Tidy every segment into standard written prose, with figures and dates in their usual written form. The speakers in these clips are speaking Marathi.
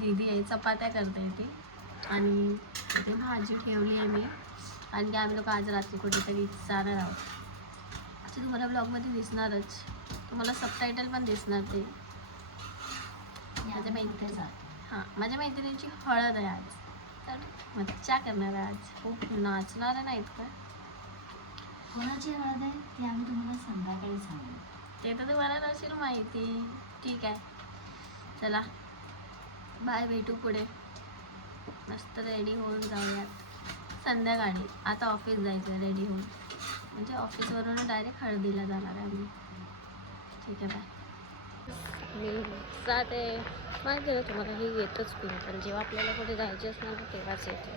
दीदी आहे, चपात्या करते ती. आणि इथे भाजी ठेवली आहे मी. आणि आम्ही लोक आज रात्री कुठेतरी जाणार आहोत. ते तुम्हाला ब्लॉगमध्ये दिसणारच. तुम्हाला सबटायटल पण दिसणार ते. माझ्या मैत्रिणीची हळद आहे आज, तर मज्जा करणार आहे आज. खूप नाचणार नाहीत का? कोणाची हळद आहे ती आम्ही तुम्हाला संध्याकाळी सांगू. ते तर तुम्हाला नसेल माहिती. ठीक आहे, चला बाय, भेटू पुढे. मस्त रेडी होऊन जाऊयात संध्याकाळी. आता ऑफिस जायचं रेडी होऊन, म्हणजे ऑफिसवरून डायरेक्ट हळदीला जाणार आहे आम्ही. ठीक आहे, बाय. मी जाते. माहिती ना तुम्हाला, हे येतच पिंपल जेव्हा आपल्याला कुठे जायचे असणार ना तेव्हाच येते.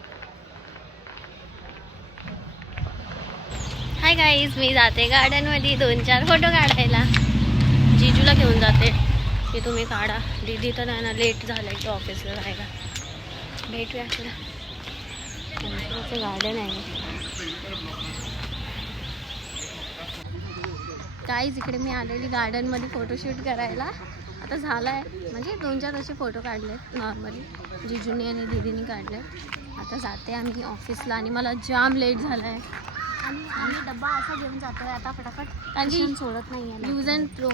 हाय गाईज, मी जाते गार्डनमध्ये 2-4 फोटो काढायला. जीजूला घेऊन जाते की तुम्ही काढा. दीदी तर नाही ना, लेट झालं आहे की ऑफिसला जायला. भेटूया तुला. गार्डन आहे गाईज. इकडे मी आलेली गार्डनमध्ये फोटोशूट करायला. आता झालं आहे, म्हणजे 2-4 असे फोटो काढले नॉर्मली, जिजूने आणि दीदीने काढले. आता जाते आम्ही ऑफिसला आणि मला जाम लेट झाला आहे. आणि आम्ही डब्बा असा घेऊन जातोय आता फटाफट, कारण की सोडत नाही आहे यूज अँड थ्रो.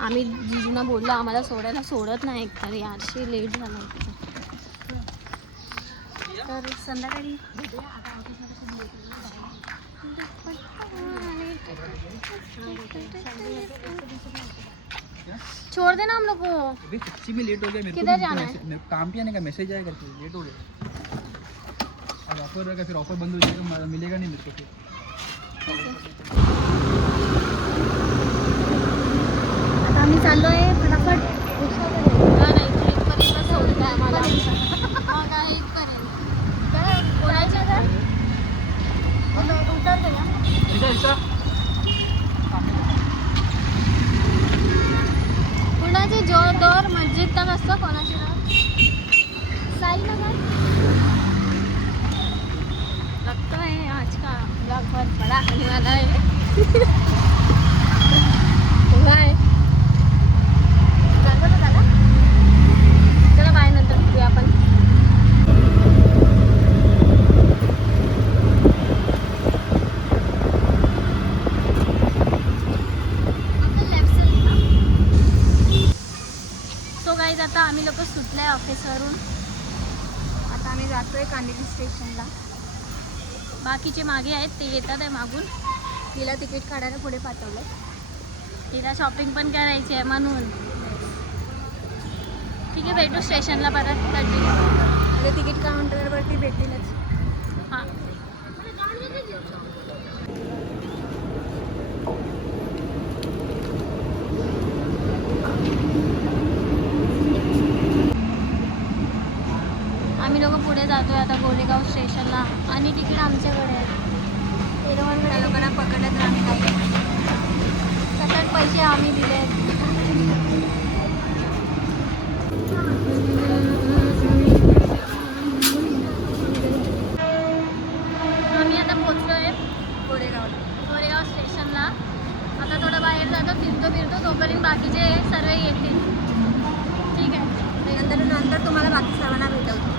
आम्ही जिजूंना बोललो आम्हाला सोडायला, सोडत नाही एकतर. यारशी लेट झाला आहे. तर संध्याकाळी भेटूया. आता ऑफिसमध्ये छोड़ देना हम लोग को. अभी सच्ची में लेट हो गया. मेरे किधर को जाना है? काम पे आने का मैसेज आएगा तो लेट हो गया. अब ऑफर रहेगा, फिर ऑफर बंद हो जाएगा, मिलेगा नहीं मेरे को फिर. आता आम्ही चाललो आहे फटाफट. नाही, तू इथपर्यंत सोडत आहे मला. हा काय, इथपर्यंत. कोणाच्या घर? उतरतो का? ऐसा कुणाची जोरदार मस्जिद तक असतं. कोणाची घर? साईनगर. लगता है आज का ब्लॉग बहुत बड़ा होने वाला है. बाय. चला बाय, नंतर भेटूया आपण. सो गाईज, आता आम्ही लोक सुटले ऑफिसवरून. आता आम्ही जातोय कांदिवली स्टेशनला. बाकीचे मागे आहेत, ते येतात आहे मागून. तिला तिकीट काढायला पुढे पाठवलं. तिला शॉपिंग पण करायची आहे म्हणून. ठीक आहे, भेटू स्टेशनला परत. म्हणजे तिकीट काउंटरवरती भेटतीलच. हां, आम्ही लोक पुढे जातोय आता गोरेगाव स्टेशनला. आणि तिकीट आमच्याकडे आहे. त्या लोकांना पकडत आम्ही काही सतत पैसे आम्ही दिले. आम्ही आता पोचलोय गोरेगाव स्टेशनला. आता थोडं बाहेर जातो, फिरतो तोपर्यंत बाकीचे सर्व येतील. ठीक आहे, नंतर तुम्हाला बाकी सर्वांना भेटवतो.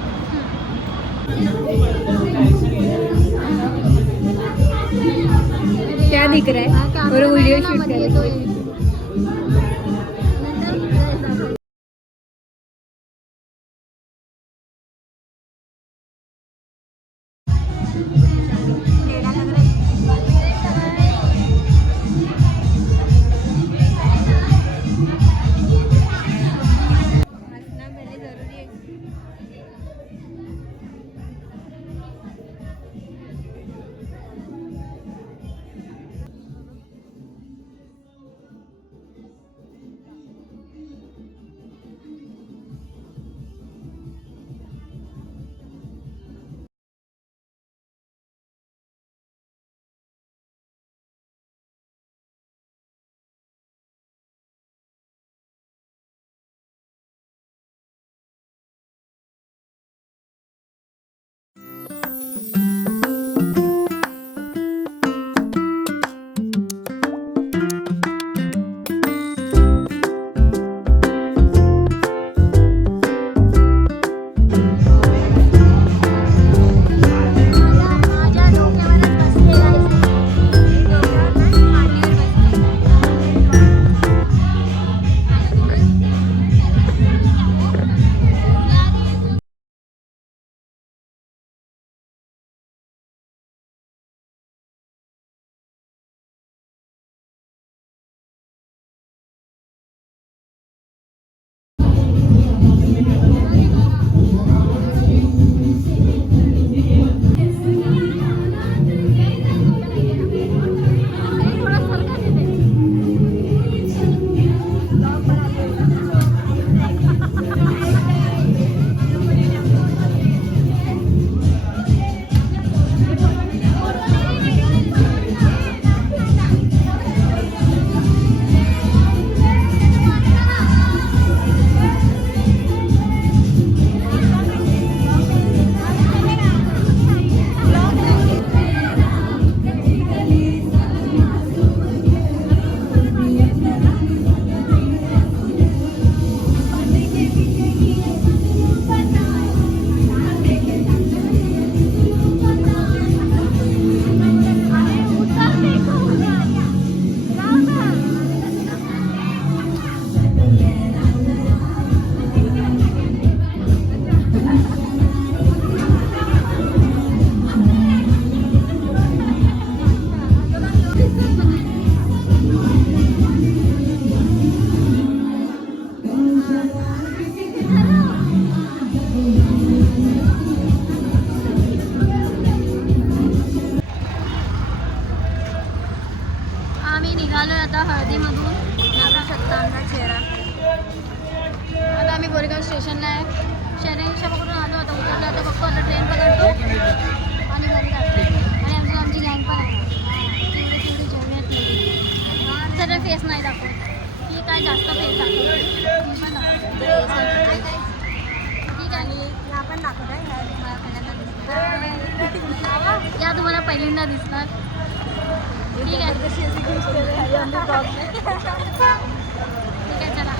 क्या दिख रहा है? और वीडियो शूट कर रहे हैं. फेस नाही दाखवत. ती काय जास्त फेस दाखवते. ती पण दाखवते. ठीक आहे. या पण दाखवत आहे. या तुम्हाला पहिल्यांदा दिसणार. ठीक आहे. ठीक आहे चला.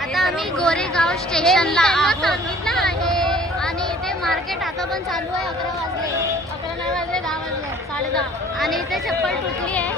आता आम्ही गोरेगाव स्टेशनला सांगितलं आहे आणि इथे मार्केट आता पण चालू आहे. 11 वाजले. 11 नाही वाजले, 10 वाजले, 10:30. आणि इथे चप्पल तुटली आहे.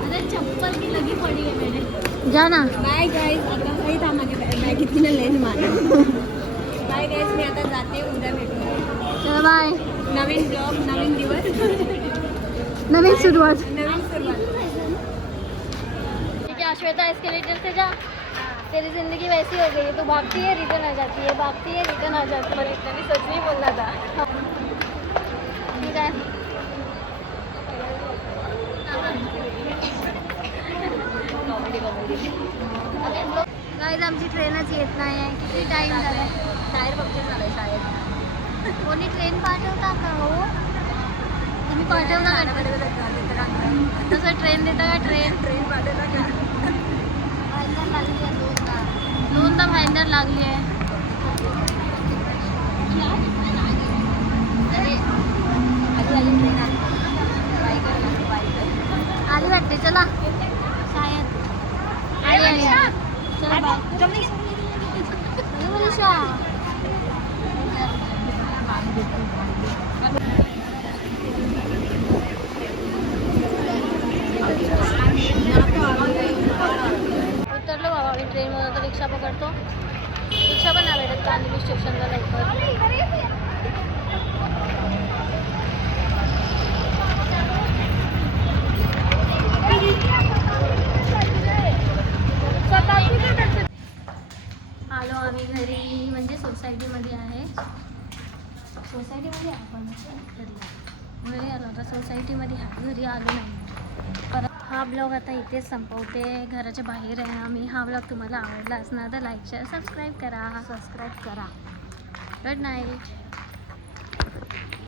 अरे चप्पल की लगी पड़ी है मेरे. जा ना. बाय गाईज, आता काही थांबा बॅग घेतली ना लेन मारा. बाय गाईज, मी आता जाते. उद्या भेटू. चला बाय. नवीन ब्लॉग, नवीन दिवस, नवीन सुरुवात. नवीन सुरुवात. ठीक है अश्वेता, एस्केलेटर से जा. तेरी जिंदगी वैसी हो गई है. तू भागती है रिटर्न आ जाती है, भागती है रिटर्न आ जाती है. मैंने सच नहीं बोलना था. ठीक आहे. गाईज आमची ट्रेनच येत नाही आहे. किती टाइम झाला. टायर पंक्चर झालं शाळेत. कोणी ट्रेन पाठवता का हो? तुम्ही पाठवता का? तसं ट्रेन देता का? ट्रेन पाठवला का? फायनल लागली आहे. दोनदा फायनल लागली आहे. आली वाटते. चला शाळेत आली. चला बाय. मनीषा उतरलो बाबा मी ट्रेनमध्ये. आता रिक्षा पकडतो. रिक्षा पण नाही भेटत कांदिवली स्टेशनला लवकर. आलो आम्ही घरी, म्हणजे सोसायटीमध्ये आहे. सोसायटीमध्ये आपण घरी आलो. आता सोसायटीमध्ये घरी आलो नाही. परत हा ब्लॉग आता इथेच संपवते. घराच्या बाहेर आहे आम्ही. हा ब्लॉग तुम्हाला आवडला असणार तर लाईक शेअर सबस्क्राईब करा. सबस्क्राईब करा. Good night.